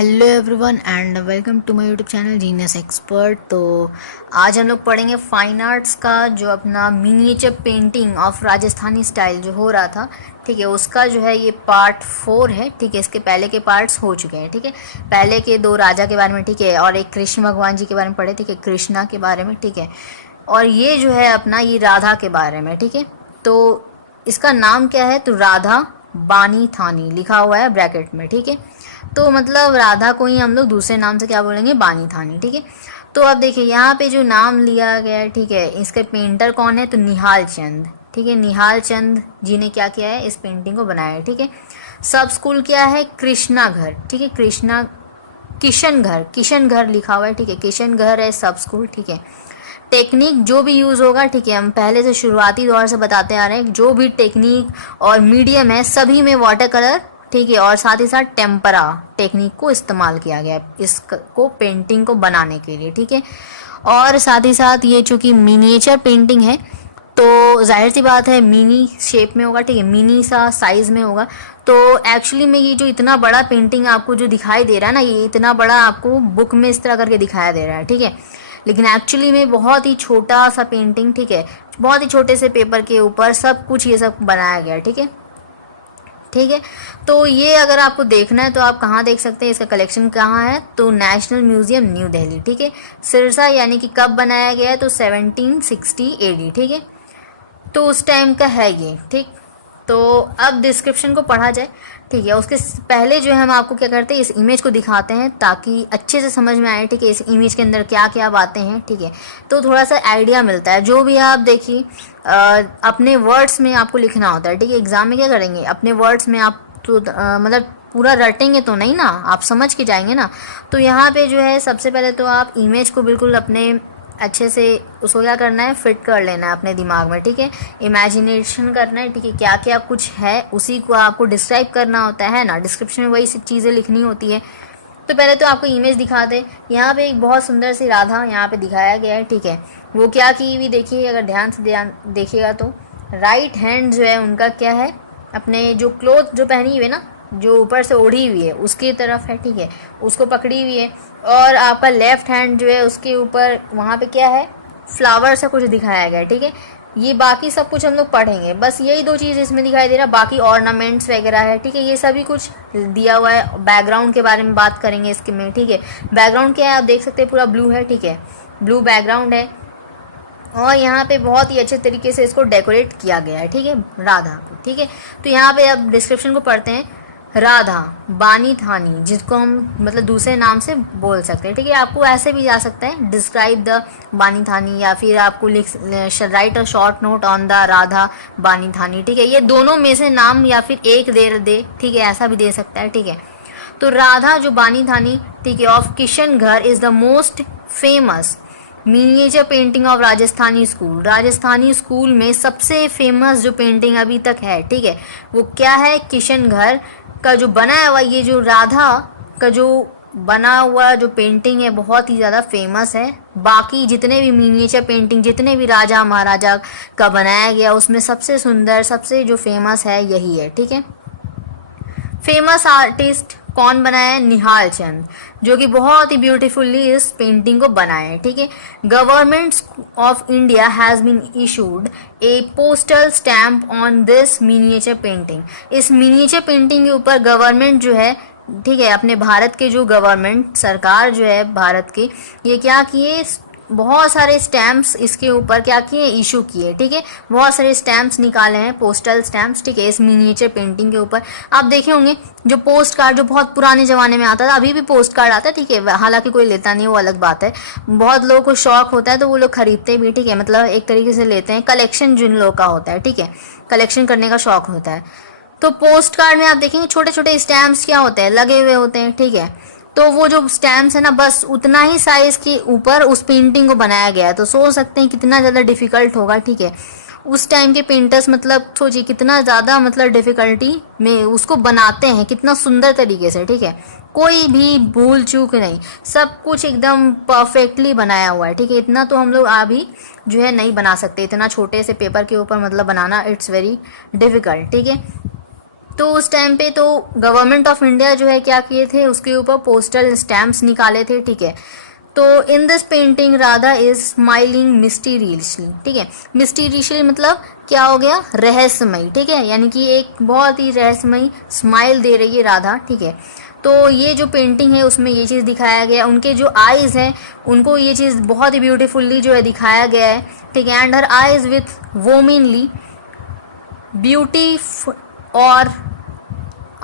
Hello everyone and welcome to my YouTube channel genius expert. तो आज हम लोग पढ़ेंगे फाइन आर्ट्स का जो अपना miniature painting of Rajasthani style जो हो रहा था, ठीक है, उसका जो है ये पार्ट 4 है। ठीक है, इसके पहले के पार्ट्स हो चुके हैं। ठीक है, पहले के 2 राजा के बारे में, ठीक है, और एक कृष्ण भगवान जी के बारे में पढ़े, ठीक है, कृष्णा के बारे में, ठीक है, और ये जो है अपना ये राधा के बारे में। ठीक है, तो इसका नाम क्या है, तो राधा बानी थानी लिखा हुआ है ब्रैकेट में। ठीक है, तो मतलब राधा को ही हम लोग दूसरे नाम से क्या बोलेंगे, बानी थानी। ठीक है, तो अब देखिए यहाँ पे जो नाम लिया गया है, ठीक है, इसके पेंटर कौन है, तो निहाल चंद। ठीक है, निहाल चंद जी ने क्या किया है, इस पेंटिंग को बनाया है। ठीक है, सब स्कूल क्या है, कृष्णा घर। ठीक है, कृष्णा किशन घर लिखा हुआ है। ठीक है, किशन घर है सब स्कूल। ठीक है, टेक्निक जो भी यूज़ होगा, ठीक है, हम पहले से शुरुआती दौर से बताते आ रहे हैं, जो भी टेक्निक और मीडियम है सभी में वाटर कलर, ठीक है, और साथ ही साथ टेम्परा टेक्निक को इस्तेमाल किया गया है इसको पेंटिंग को बनाने के लिए। ठीक है, और साथ ही साथ ये चूँकि मिनिएचर पेंटिंग है तो जाहिर सी बात है मिनी शेप में होगा, ठीक है, मिनी सा साइज़ में होगा। तो एक्चुअली में ये जो इतना बड़ा पेंटिंग आपको जो दिखाई दे रहा है ना, ये इतना बड़ा आपको बुक में इस तरह करके दिखाया दे रहा है। ठीक है, लेकिन एक्चुअली में बहुत ही छोटा सा पेंटिंग, ठीक है, बहुत ही छोटे से पेपर के ऊपर सब कुछ ये सब बनाया गया है। ठीक है, ठीक है, तो ये अगर आपको देखना है तो आप कहाँ देख सकते हैं, इसका कलेक्शन कहाँ है, तो नेशनल म्यूजियम न्यू दिल्ली। ठीक है, सिरसा, यानी कि कब बनाया गया है, तो 1760 AD। ठीक है, तो उस टाइम का है ये। ठीक, तो अब डिस्क्रिप्शन को पढ़ा जाए। ठीक है, उसके पहले जो है हम आपको क्या करते हैं, इस इमेज को दिखाते हैं ताकि अच्छे से समझ में आए। ठीक है, इस इमेज के अंदर क्या क्या बातें हैं, ठीक है, तो थोड़ा सा आइडिया मिलता है। जो भी आप देखिए अपने वर्ड्स में आपको लिखना होता है। ठीक है, एग्जाम में क्या करेंगे, अपने वर्ड्स में आप तो मतलब पूरा रटेंगे तो नहीं ना, आप समझ के जाएंगे ना। तो यहाँ पे जो है सबसे पहले तो आप इमेज को बिल्कुल अपने अच्छे से उसको क्या करना है, फिट कर लेना है अपने दिमाग में। ठीक है, इमेजिनेशन करना है। ठीक है, क्या क्या कुछ है उसी को आपको डिस्क्राइब करना होता है ना, डिस्क्रिप्शन में वही सब चीज़ें लिखनी होती है। तो पहले तो आपको इमेज दिखा दे। यहाँ पे एक बहुत सुंदर सी राधा यहाँ पे दिखाया गया है। ठीक है, वो क्या की हुई देखिए, अगर ध्यान से देखिएगा तो राइट हैंड जो है उनका क्या है, अपने जो क्लोथ जो पहनी हुई है ना, जो ऊपर से ओढ़ी हुई है उसकी तरफ है। ठीक है, उसको पकड़ी हुई है, और आपका लेफ्ट हैंड जो है उसके ऊपर वहाँ पे क्या है, फ्लावर से कुछ दिखाया गया है। ठीक है, ये बाकी सब कुछ हम लोग पढ़ेंगे, बस यही 2 चीज़ इसमें दिखाई दे रहा है, बाकी ऑर्नामेंट्स वगैरह है। ठीक है, ये सभी कुछ दिया हुआ है। बैकग्राउंड के बारे में बात करेंगे इसके में। ठीक है, बैकग्राउंड क्या है, आप देख सकते हैं पूरा ब्लू है। ठीक है, ब्लू बैकग्राउंड है, और यहाँ पे बहुत ही अच्छे तरीके से इसको डेकोरेट किया गया है। ठीक है, राधा को। ठीक है, तो यहाँ पे अब डिस्क्रिप्शन को पढ़ते हैं। राधा बानी थानी, जिसको हम मतलब दूसरे नाम से बोल सकते हैं। ठीक है, आपको ऐसे भी जा सकता है, डिस्क्राइब द बानी थानी, या फिर आपको right a short note on the Radha बानी थानी। ठीक है, ये दोनों में से नाम या फिर एक दे। ठीक है, ऐसा भी दे सकता है। ठीक है, तो राधा जो बानी थानी, ठीक है, ऑफ किशन घर is the most famous miniature painting of Rajasthani school. Rajasthani school में सबसे फेमस जो पेंटिंग अभी तक है, ठीक है, वो क्या है, किशन घर का जो बनाया हुआ, ये जो राधा का जो बना हुआ जो पेंटिंग है बहुत ही ज़्यादा फेमस है। बाकी जितने भी मिनिएचर पेंटिंग, जितने भी राजा महाराजा का बनाया गया, उसमें सबसे सुंदर, सबसे जो फेमस है यही है। ठीक है, फेमस आर्टिस्ट कौन बनाया है, निहाल चंद, जो कि बहुत ही ब्यूटीफुली इस पेंटिंग को बनाए हैं। ठीक है, government of India has been issued a postal stamp on this miniature painting. इस मिनिएचर पेंटिंग के ऊपर गवर्नमेंट जो है, ठीक है, अपने भारत के जो गवर्नमेंट सरकार जो है भारत की, ये क्या किए, बहुत सारे स्टैम्प्स इसके ऊपर क्या किए, इशू किए। ठीक है, बहुत सारे स्टैम्प्स निकाले हैं, पोस्टल स्टैम्प्स। ठीक है, इस मिनिएचर पेंटिंग के ऊपर आप देखे होंगे जो पोस्ट कार्ड जो बहुत पुराने ज़माने में आता था, अभी भी पोस्ट कार्ड आता है। ठीक है, हालांकि कोई लेता नहीं, वो अलग बात है। बहुत लोगों को शौक होता है तो वो लोग खरीदते भी। ठीक है, मतलब एक तरीके से लेते हैं, कलेक्शन जिन लोगों का होता है। ठीक है, कलेक्शन करने का शौक होता है। तो पोस्ट कार्ड में आप देखेंगे छोटे छोटे स्टैम्प्स क्या होते हैं, लगे हुए होते हैं। ठीक है, तो वो जो स्टैम्प्स है ना, बस उतना ही साइज के ऊपर उस पेंटिंग को बनाया गया है। तो सोच सकते हैं कितना ज़्यादा डिफ़िकल्ट होगा। ठीक है, उस टाइम के पेंटर्स मतलब सोचिए कितना ज़्यादा मतलब डिफ़िकल्टी में उसको बनाते हैं, कितना सुंदर तरीके से। ठीक है, कोई भी भूल चूक नहीं, सब कुछ एकदम परफेक्टली बनाया हुआ है। ठीक है, इतना तो हम लोग अभी जो है नहीं बना सकते, इतना छोटे से पेपर के ऊपर मतलब बनाना, इट्स वेरी डिफ़िकल्ट। ठीक है, तो उस टाइम पे तो गवर्नमेंट ऑफ इंडिया जो है क्या किए थे, उसके ऊपर पोस्टल स्टैम्प्स निकाले थे, ठीक है। तो in this painting Radha is smiling mysteriously, ठीक है। मिस्टीरियसली मतलब क्या हो गया, रहस्यमयी, ठीक है, यानी कि एक बहुत ही रहस्यमयी स्माइल दे रही है राधा, ठीक है। तो ये जो पेंटिंग है उसमें ये चीज़ दिखाया गया, उनके जो आईज़ हैं उनको ये चीज़ बहुत ही ब्यूटीफुल्ली जो है दिखाया गया है, ठीक है। And her eyes with womanly beauty और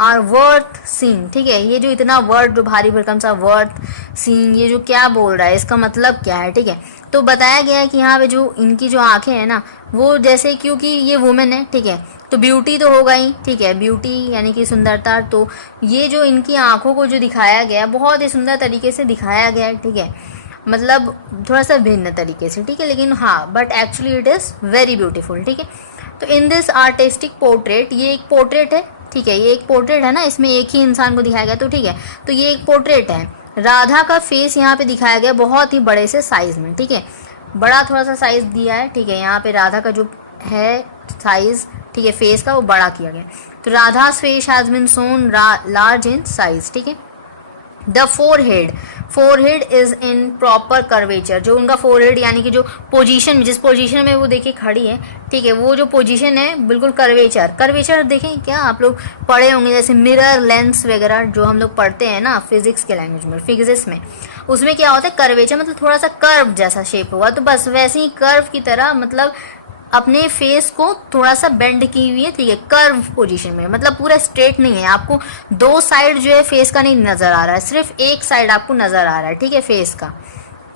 आर वर्थ सीइंग, ठीक है। ये जो इतना वर्ड, जो भारी भरकम सा वर्थ सीइंग, ये जो क्या बोल रहा है, इसका मतलब क्या है, ठीक है। तो बताया गया है कि यहाँ पे जो इनकी जो आंखें हैं ना, वो जैसे, क्योंकि ये वुमेन है, ठीक है, तो ब्यूटी तो होगा ही, ठीक है, ब्यूटी यानी कि सुंदरता। तो ये जो इनकी आंखों को जो दिखाया गया बहुत ही सुंदर तरीके से दिखाया गया है, ठीक है, मतलब थोड़ा सा भिन्न तरीके से, ठीक है, लेकिन हाँ, but actually it is very beautiful, ठीक है। तो इन दिस आर्टिस्टिक पोर्ट्रेट, ये एक पोर्ट्रेट है, ठीक है, ये एक पोर्ट्रेट है ना, इसमें एक ही इंसान को दिखाया गया, तो ठीक है, तो ये एक पोर्ट्रेट है। राधा का फेस यहाँ पे दिखाया गया बहुत ही बड़े से साइज में, ठीक है, बड़ा थोड़ा सा साइज दिया है, ठीक है, यहाँ पे राधा का जो है साइज, ठीक है, फेस का वो बड़ा किया गया। तो Radha face has been shown large in size, ठीक है। The forehead is in proper curvature, जो उनका फोरहेड यानी कि जो पोजीशन, जिस पोजीशन में वो देखिए खड़ी है, ठीक है, वो जो पोजीशन है बिल्कुल कर्वेचर देखें, क्या आप लोग पढ़े होंगे जैसे मिरर, लेंस वगैरह जो हम लोग पढ़ते हैं ना फिजिक्स के लैंग्वेज में, फिजिक्स में, उसमें क्या होता है कर्वेचर, मतलब थोड़ा सा कर्व जैसा शेप हुआ, तो बस वैसे ही कर्व की तरह, मतलब अपने फेस को थोड़ा सा बेंड की हुई है, ठीक है, कर्व पोजीशन में, मतलब पूरा स्ट्रेट नहीं है, आपको दो साइड जो है फेस का नहीं नज़र आ रहा है, सिर्फ एक साइड आपको नज़र आ रहा है, ठीक है, फेस का।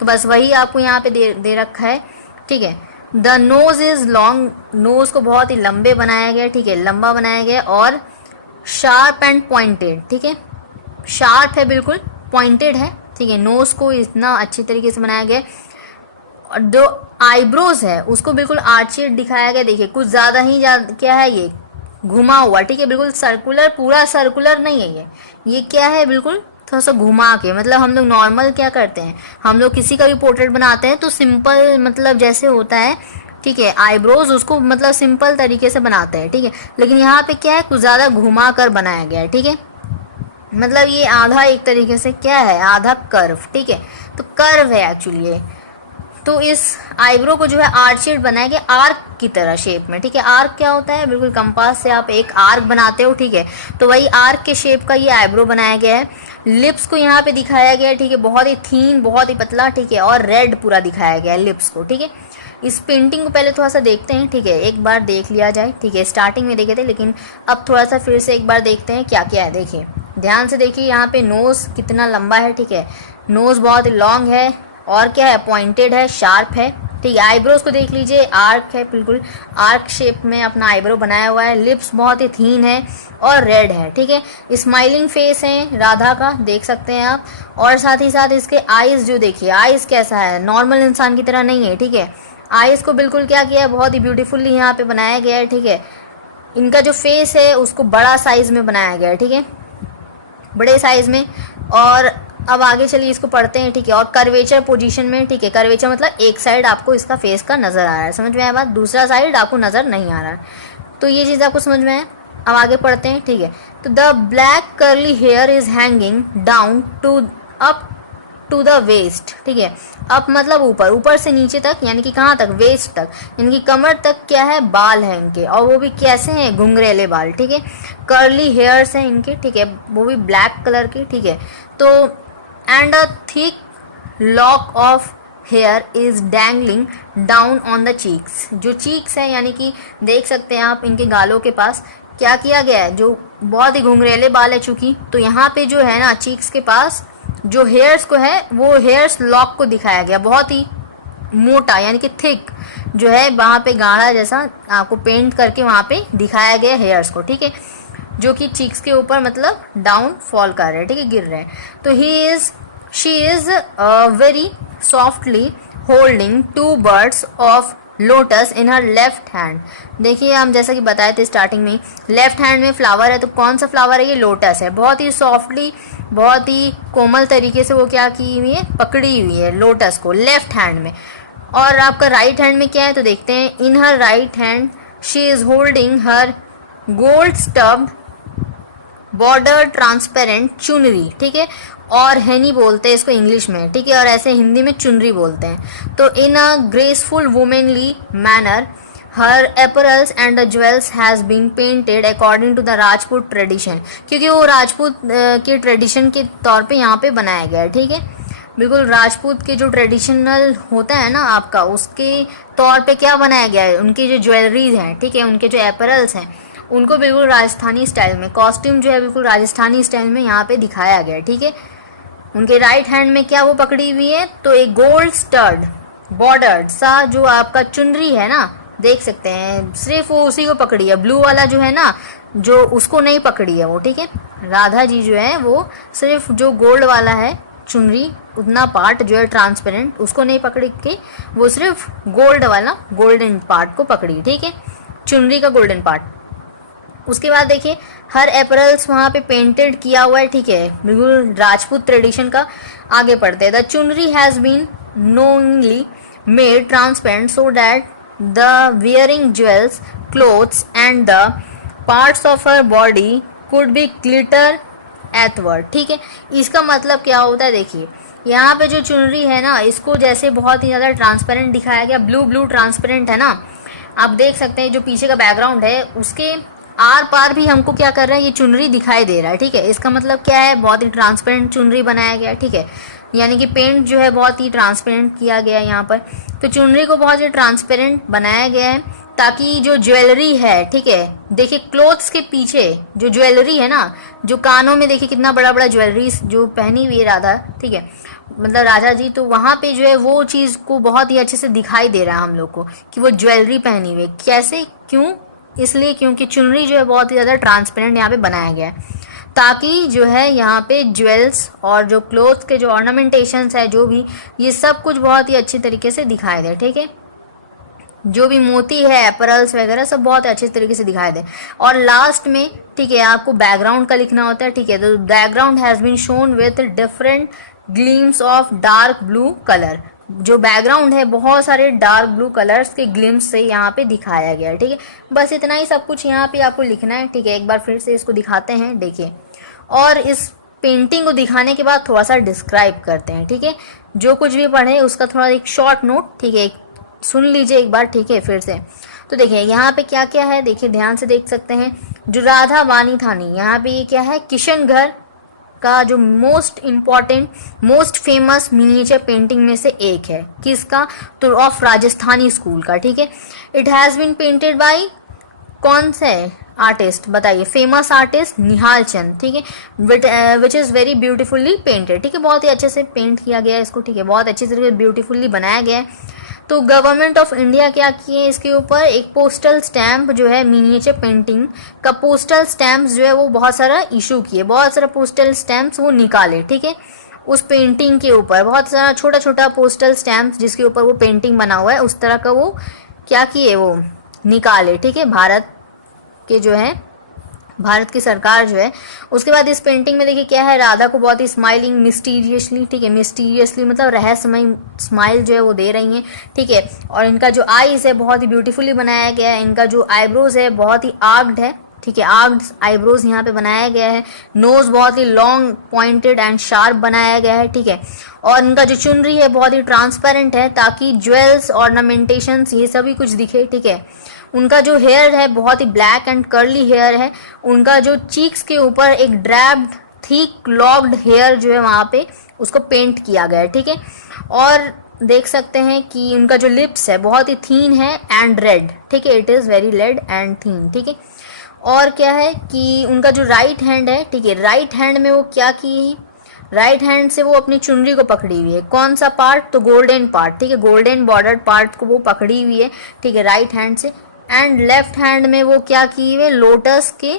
तो बस वही आपको यहाँ पे दे रखा है, ठीक है। The nose is long, nose को बहुत ही लंबे बनाया गया, ठीक है, लंबा बनाया गया, और शार्प एंड पॉइंटेड, ठीक है, शार्प है बिल्कुल, पॉइंटेड है, ठीक है, नोज़ को इतना अच्छी तरीके से बनाया गया। और जो आईब्रोज है उसको बिल्कुल आर्चेड दिखाया गया, देखिए कुछ ज़्यादा ही क्या है, ये घुमा हुआ, ठीक है, बिल्कुल सर्कुलर, पूरा सर्कुलर नहीं है, ये क्या है, बिल्कुल थोड़ा सा घुमा के, मतलब हम लोग नॉर्मल क्या करते हैं, हम लोग किसी का भी पोर्ट्रेट बनाते हैं तो सिंपल, मतलब जैसे होता है, ठीक है, आईब्रोज उसको मतलब सिंपल तरीके से बनाते हैं, ठीक है, लेकिन यहाँ पे क्या है, कुछ ज़्यादा घुमा कर बनाया गया है, ठीक है, मतलब ये आधा एक तरीके से क्या है, आधा कर्व, ठीक है, तो कर्व है एक्चुअली ये। तो इस आईब्रो को जो है आर्चेड बनाया गया आर्क की तरह शेप में, ठीक है। आर्क क्या होता है, बिल्कुल कंपास से आप एक आर्क बनाते हो, ठीक है, तो वही आर्क के शेप का ये आईब्रो बनाया गया है। लिप्स को यहाँ पे दिखाया गया है, ठीक है, बहुत ही थीन, बहुत ही पतला, ठीक है, और रेड पूरा दिखाया गया है लिप्स को, ठीक है। इस पेंटिंग को पहले थोड़ा सा देखते हैं, ठीक है, एक बार देख लिया जाए, ठीक है, स्टार्टिंग में देखे थे लेकिन अब थोड़ा सा फिर से एक बार देखते हैं क्या क्या है। देखिए ध्यान से देखिए, यहाँ पे नोज़ कितना लंबा है, ठीक है, नोज़ बहुत ही लॉन्ग है, और क्या है, पॉइंटेड है, शार्प है, ठीक है। आईब्रोज को देख लीजिए, आर्क है, बिल्कुल आर्क शेप में अपना आईब्रो बनाया हुआ है। लिप्स बहुत ही थीन है और रेड है, ठीक है। स्माइलिंग फेस है राधा का, देख सकते हैं आप, और साथ ही साथ इसके आईज जो देखिए, आईज कैसा है, नॉर्मल इंसान की तरह नहीं है, ठीक है, आईज को बिल्कुल क्या किया है, बहुत ही ब्यूटीफुल्ली यहाँ पे बनाया गया है, ठीक है। इनका जो फेस है उसको बड़ा साइज में बनाया गया है, ठीक है, बड़े साइज में। और अब आगे चलिए इसको पढ़ते हैं, ठीक है, और कर्वेचर पोजीशन में, ठीक है, कर्वेचर मतलब एक साइड आपको इसका फेस का नज़र आ रहा है, समझ में आया बात, दूसरा साइड आपको नज़र नहीं आ रहा है, तो ये चीज़ आपको समझ में आया। अब आगे पढ़ते हैं, ठीक है। तो the black curly hair is hanging down to up to the waist, ठीक है, अप मतलब ऊपर, ऊपर से नीचे तक, यानी कि कहाँ तक, वेस्ट तक, यानी कि कमर तक क्या है, बाल हैं इनके, और वो भी कैसे हैं, घुंघरेले बाल, ठीक है, कर्ली हेयर्स हैं इनके, ठीक है, वो भी ब्लैक कलर के, ठीक है। तो and a thick lock of here is dangling down on the cheeks, जो चीक्स हैं यानी कि देख सकते हैं आप इनके गालों के पास क्या किया गया है, जो बहुत ही घुंघरेले बाल है चूँकि, तो यहाँ पे जो है ना चीक्स के पास जो हेयर्स को है, वो हेयर्स लॉक को दिखाया गया, बहुत ही मोटा यानी कि थिक जो है, वहाँ पे गाढ़ा जैसा आपको पेंट करके वहाँ पे दिखाया गया हेयर्स को, ठीक है, जो कि चीक्स के ऊपर मतलब डाउन फॉल कर रहे हैं, ठीक है, गिर रहे हैं। तो she is very softly holding two birds of lotus in her left hand. देखिए हम जैसा कि बताए थे स्टार्टिंग में, लेफ्ट हैंड में फ्लावर है, तो कौन सा फ्लावर है, ये लोटस है, बहुत ही सॉफ्टली, बहुत ही कोमल तरीके से वो क्या की हुई है, पकड़ी हुई है लोटस को लेफ्ट हैंड में। और आपका राइट हैंड में क्या है, तो देखते हैं, in her right hand she is holding her gold studded border transparent chunri, ठीक है, और हैनी बोलते हैं इसको इंग्लिश में, ठीक है, और ऐसे हिंदी में चुनरी बोलते हैं। तो in a graceful womanly manner her apparels and the jewels has been painted according to the Rajput tradition, क्योंकि वो राजपूत के ट्रेडिशन के तौर पे यहाँ पे बनाया गया है, ठीक है। बिल्कुल राजपूत के जो ट्रेडिशनल होता है ना आपका, उसके तौर पे क्या बनाया गया है, उनकी जो ज्वेलरीज हैं, ठीक है, उनके जो एपरल्स हैं, उनको बिल्कुल राजस्थानी स्टाइल में, कॉस्ट्यूम जो है बिल्कुल राजस्थानी स्टाइल में यहाँ पे दिखाया गया है, ठीक है। उनके राइट हैंड में क्या वो पकड़ी हुई है, तो एक गोल्ड स्टड बॉर्डर सा जो आपका चुनरी है ना, देख सकते हैं, सिर्फ वो उसी को पकड़ी है, ब्लू वाला जो है ना, जो उसको नहीं पकड़ी है वो, ठीक है। राधा जी जो है वो सिर्फ जो गोल्ड वाला है चुनरी, उतना पार्ट जो है ट्रांसपेरेंट, उसको नहीं पकड़ी के वो सिर्फ गोल्ड वाला गोल्डन पार्ट को पकड़ी, ठीक है, चुनरी का गोल्डन पार्ट। उसके बाद देखिए हर एपरल्स वहाँ पे पेंटेड किया हुआ है, ठीक है, बिल्कुल राजपूत ट्रेडिशन का। आगे पढ़ते हैं, the chunri has been knowingly made transparent so that the wearing jewels clothes and the parts of her body could be glitter outward, ठीक है। इसका मतलब क्या होता है, देखिए यहाँ पे जो चुनरी है ना, इसको जैसे बहुत ही ज़्यादा ट्रांसपेरेंट दिखाया गया, ब्लू ब्लू ट्रांसपेरेंट है ना, आप देख सकते हैं जो पीछे का बैकग्राउंड है उसके आर पार भी हमको क्या कर रहा है, ये चुनरी दिखाई दे रहा है, ठीक है। इसका मतलब क्या है, बहुत ही ट्रांसपेरेंट चुनरी बनाया गया, ठीक है, यानी कि पेंट जो है बहुत ही ट्रांसपेरेंट किया गया है यहाँ पर। तो चुनरी को बहुत ही ट्रांसपेरेंट बनाया गया है ताकि जो ज्वेलरी है, ठीक है, देखिए क्लोथ्स के पीछे जो ज्वेलरी है ना, जो कानों में देखिए कितना बड़ा बड़ा ज्वेलरी जो पहनी हुई है राधा, ठीक है, मतलब राजा जी, तो वहाँ पे जो है वो चीज़ को बहुत ही अच्छे से दिखाई दे रहा है हम लोग को कि वो ज्वेलरी पहनी हुई है। कैसे, क्यों, इसलिए क्योंकि चुनरी जो है बहुत ही ज़्यादा ट्रांसपेरेंट यहाँ पे बनाया गया है ताकि जो है यहाँ पे ज्वेल्स और जो क्लोथ के जो ऑर्नामेंटेशंस है, जो भी ये सब कुछ बहुत ही अच्छी तरीके से दिखाई दे, ठीक है, जो भी मोती है एपरल्स वगैरह सब बहुत अच्छे तरीके से दिखाई दे। और लास्ट में, ठीक है, आपको बैकग्राउंड का लिखना होता है, ठीक है, तो background has been shown with different gleams of dark blue colour, जो बैकग्राउंड है बहुत सारे डार्क ब्लू कलर्स के ग्लिम्स से यहाँ पे दिखाया गया है, ठीक है। बस इतना ही सब कुछ यहाँ पे आपको लिखना है, ठीक है। एक बार फिर से इसको दिखाते हैं, देखिए, और इस पेंटिंग को दिखाने के बाद थोड़ा सा डिस्क्राइब करते हैं, ठीक है। जो कुछ भी पढ़े उसका थोड़ा एक शॉर्ट नोट, ठीक है, सुन लीजिए एक बार, ठीक है, फिर से। तो देखिए यहाँ पे क्या क्या है, देखिए ध्यान से देख सकते हैं, जो राधा बानी थानी, यहाँ पे ये क्या है, किशनगढ़ का जो most important most famous miniature painting में से एक है, किसका, तो ऑफ राजस्थानी स्कूल का, ठीक है। It has been painted by कौन से आर्टिस्ट बताइए, फेमस आर्टिस्ट निहाल चंद, ठीक है, which is very beautifully painted, ठीक है, बहुत ही अच्छे से पेंट किया गया है इसको, ठीक है, बहुत अच्छे से ब्यूटीफुली बनाया गया है। तो गवर्नमेंट ऑफ इंडिया क्या किए इसके ऊपर, एक पोस्टल स्टैम्प जो है मिनिएचर पेंटिंग का पोस्टल स्टैम्प्स जो है वो बहुत सारा इशू किए, बहुत सारा पोस्टल स्टैम्प्स वो निकाले, ठीक है, उस पेंटिंग के ऊपर बहुत सारा छोटा छोटा पोस्टल स्टैम्प्स जिसके ऊपर वो पेंटिंग बना हुआ है, उस तरह का वो क्या किए, वो निकाले, ठीक है, भारत के जो है, भारत की सरकार जो है। उसके बाद इस पेंटिंग में देखिए क्या है, राधा को बहुत ही स्माइलिंग मिस्टीरियसली, ठीक है, मिस्टीरियसली मतलब रहस्यमय स्माइल जो है वो दे रही हैं, ठीक है, और इनका जो आईज है बहुत ही ब्यूटीफुली बनाया गया है, इनका जो आईब्रोज है बहुत ही आर्क्ड है, ठीक है, आर्क्ड आईब्रोज यहाँ पे बनाया गया है, नोज बहुत ही लॉन्ग पॉइंटेड एंड शार्प बनाया गया है, ठीक है, और इनका जो चुनरी है बहुत ही ट्रांसपेरेंट है ताकि ज्वेल्स ऑर्नामेंटेशंस ये सभी कुछ दिखे, ठीक है। उनका जो हेयर है बहुत ही ब्लैक एंड कर्ली हेयर है, उनका जो चीक्स के ऊपर एक ड्रैप्ड थिक लॉक्ड हेयर जो है वहाँ पे उसको पेंट किया गया है, ठीक है। और देख सकते हैं कि उनका जो लिप्स है बहुत ही थीन है एंड रेड, ठीक है, it is very red and थीन, ठीक है। और क्या है कि उनका जो राइट हैंड है, ठीक है, राइट हैंड में वो क्या की है, राइट हैंड से वो अपनी चुनरी को पकड़ी हुई है, कौन सा पार्ट, तो गोल्डन पार्ट, ठीक है, गोल्डन बॉर्डर्ड पार्ट को वो पकड़ी हुई है, ठीक है, राइट हैंड से। एंड लेफ्ट हैंड में वो क्या की हुई है, लोटस के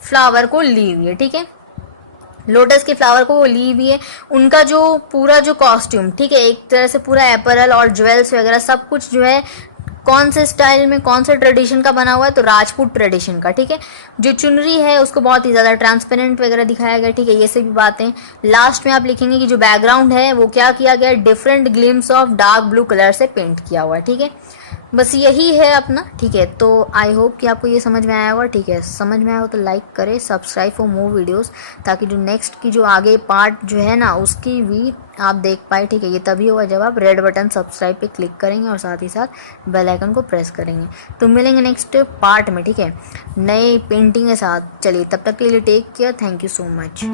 फ्लावर को ली हुई है, ठीक है, लोटस के फ्लावर को वो ली हुई है। उनका जो पूरा जो कॉस्ट्यूम, ठीक है, एक तरह से पूरा एपरल और ज्वेल्स वगैरह सब कुछ जो है कौन से स्टाइल में, कौन से ट्रेडिशन का बना हुआ है, तो राजपूत ट्रेडिशन का, ठीक है। जो चुनरी है उसको बहुत ही ज़्यादा ट्रांसपेरेंट वगैरह दिखाया गया, ठीक है, ये सभी बातें। लास्ट में आप लिखेंगे कि जो बैकग्राउंड है वो क्या किया गया, different glimpse of dark blue colour से पेंट किया हुआ है, ठीक है। बस यही है अपना, ठीक है। तो आई होप कि आपको ये समझ में आया होगा, ठीक है। समझ में आया हो तो लाइक करें, सब्सक्राइब फॉर मोर वीडियोस, ताकि जो नेक्स्ट की जो आगे पार्ट जो है ना उसकी भी आप देख पाए, ठीक है। ये तभी होगा जब आप रेड बटन सब्सक्राइब पे क्लिक करेंगे और साथ ही साथ बेल आइकन को प्रेस करेंगे। तो मिलेंगे नेक्स्ट पार्ट में, ठीक है, नए पेंटिंग के साथ। चलिए तब तक के लिए take care, thank you so much.